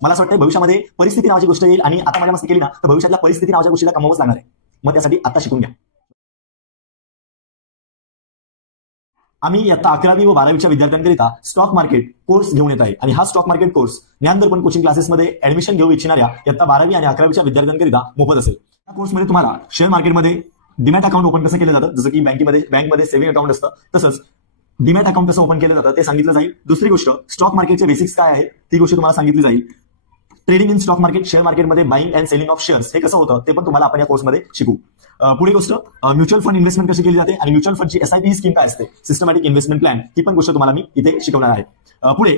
मला असं वाटतं भविष्यामध्ये परिस्थिती नावाची गोष्ट येईल आणि आता माझ्या मस्ती केली ना तर भविष्यातल्या परिस्थिती नावाच्या गोष्टीला कमवावंच लागणार आहे. मग त्यासाठी आता शिकून घ्या. आम्ही आता 11वी व 12वीच्या विद्यार्थ्यांकरिता स्टॉक मार्केट कोर्स घेऊन येत आहे आणि हा स्टॉक मार्केट कोर्स ज्ञानदर्पण कोचिंग क्लासेसमध्ये ऍडमिशन घेऊ इच्छिणाऱ्या इयत्ता 12वी आणि 11वीच्या विद्यार्थ्यांकरिता मोफत असेल. या कोर्समध्ये तुम्हाला शेअर मार्केटमध्ये डीमॅट अकाउंट ओपन कसं केलं जातं, जसं की बँकमध्ये सेव्हिंग अकाउंट असतं तसंच डीमॅट अकाउंट कसं ओपन केलं जातं ते सांगितलं जाईल. दुसरी गोष्ट स्टॉक मार्केटचे बेसिक्स काय आहे ती गोष्ट तुम्हाला सांगितली जाईल. Trading in stock market, share मार्केटमध्ये buying and selling of shares हे कसं होतं ते पण तुम्हाला आपण या कोर्समध्ये शिकू. पुढे गोष्ट म्युच्युअल फंड इन्व्हेस्टमेंट कशी केली जाते आणि म्युच्युअल फंडची SIP स्कीम काय असते, सिस्टमॅटिक इन्व्हेस्टमेंट प्लॅन, ही पण गोष्ट तुम्हाला मी इथे शिकवणार आहे. पुढे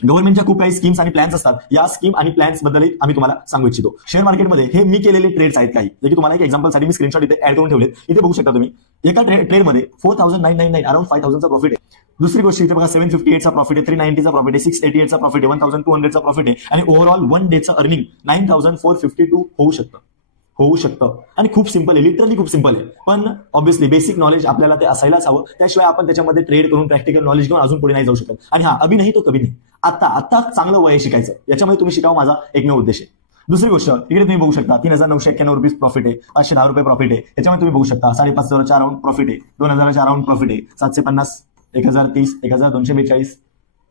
गव्हर्नमेंटच्या खूप काही स्कीम्स आणि प्लॅन्स असतात, या स्कीम आणि प्लॅन्स बद्दल आम्ही तुम्हाला सांगू इच्छितो. शेअर मार्केटमध्ये हे मी केलेले ट्रेड्स आहेत काही, जे की तुम्हाला एक एक्झाम्पलसाठी मी स्क्रीनशॉट इथे ऍड करून ठेवले. इथे बघू शकता तुम्ही एका ट्रेडमध्ये 4,999 अराउंड 5,000 चा प्रॉफिट आहे. दुसरी गोष्ट इथे बघा 758 चा प्रॉफिट आहे, 390 चा प्रॉफिट आहे, 688 चा प्रॉफिट आहे, 1,200 चा प्रॉफिट आहे आणि ओव्हरऑल वन डेचं अर्निंग 9,452 होऊ शकतं आणि खूप सिंपल आहे, लिटरली खूप सिंपल आहे. पण ऑब्व्हियसली बेसिक नॉलेज आपल्याला ते असायलाच हवं, त्याशिवाय आपण त्याच्यामध्ये ट्रेड करून प्रॅक्टिकल नॉलेज घेऊन अजून पुढे नाही जाऊ शकत. आणि हा अभि नाही तो कभी नाही, आता चांगलं वय शिकायचं, याच्यामध्ये तुम्ही शिकावं माझा एकमेव उद्देश आहे. दुसरी गोष्ट इकडे तुम्ही बघू शकता 3,991 रुपीज प्रॉफिट आहे, 510 रुपये प्रॉफिट आहे. याच्यामध्ये तुम्ही बघू शकता 5,500च्या अराउंड प्रॉफिट आहे, 2,000च्या अराउंड प्रॉफिट आहे, 750, 1,030, 1,242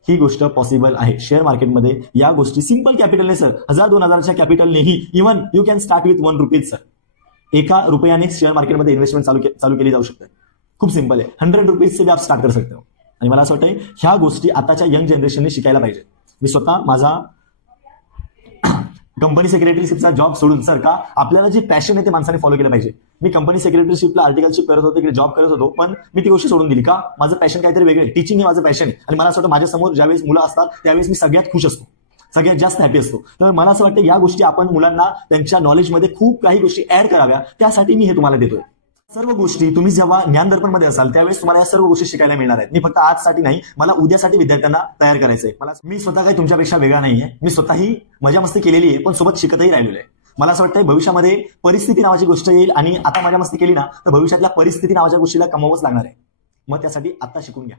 ही गोष्ट पॉसिबल आहे शेअर मार्केटमध्ये. या गोष्टी सिंपल कॅपिटलने सर 1,000-2,000च्या कॅपिटलनेही even you can start with 1 rupees sir. 1 रुपयाने शेअर मार्केटमध्ये इन्व्हेस्टमेंट चालू केली जाऊ शकते. खूप सिंपल आहे, 100 रुपीज से भी आप स्टार्ट कर सकते हो. आणि मला असं वाटतं ह्या गोष्टी आताच्या यंग जनरेशनने शिकायला पाहिजे. मी स्वतः माझा कंपनी सेक्रेटरीशिपचा जॉब सोडून सर का आपल्याला जे पॅशन आहे ते माणसाने फॉलो केलं पाहिजे. मी कंपनी सेक्रेटरीशिपला आर्टिकलशिप करत होतो, जॉब करत होतो, पण मी ती गोष्ट सोडून दिली का माझं पॅशन काहीतरी वेगळं आहे. टीचिंग हे माझं पॅशन आहे आणि मला असं वाटतं माझ्यासमोर ज्यावेळेस मुलं असतात त्यावेळेस मी सगळ्यात खुश असतो, सगळ्यात जास्त हॅपी असतो. तर मला असं वाटतं या गोष्टी आपण मुलांना त्यांच्या नॉलेजमध्ये खूप काही गोष्टी ऍड कराव्या, त्यासाठी मी हे तुम्हाला देतोय. सर्व गोष्टी तुम्ही जेव्हा ज्ञानदर्पणमध्ये असाल त्यावेळेस तुम्हाला या सर्व गोष्टी शिकायला मिळणार आहेत. मी फक्त आजसाठी नाही, मला उद्यासाठी विद्यार्थ्यांना तयार करायचंय. मी स्वतः काही तुमच्यापेक्षा वेगळा नाहीये, मी स्वतःही मजा मस्ती केलेली आहे, पण सोबत शिकतही राहिलेलो आहे. मला असं वाटतं भविष्यामध्ये परिस्थिती नावाची गोष्ट येईल आणि आता मजा मस्ती केली ना तर भविष्यातल्या परिस्थिती नावाच्या गोष्टीला कमवावंच लागणार आहे. मग त्यासाठी आता शिकून घ्या.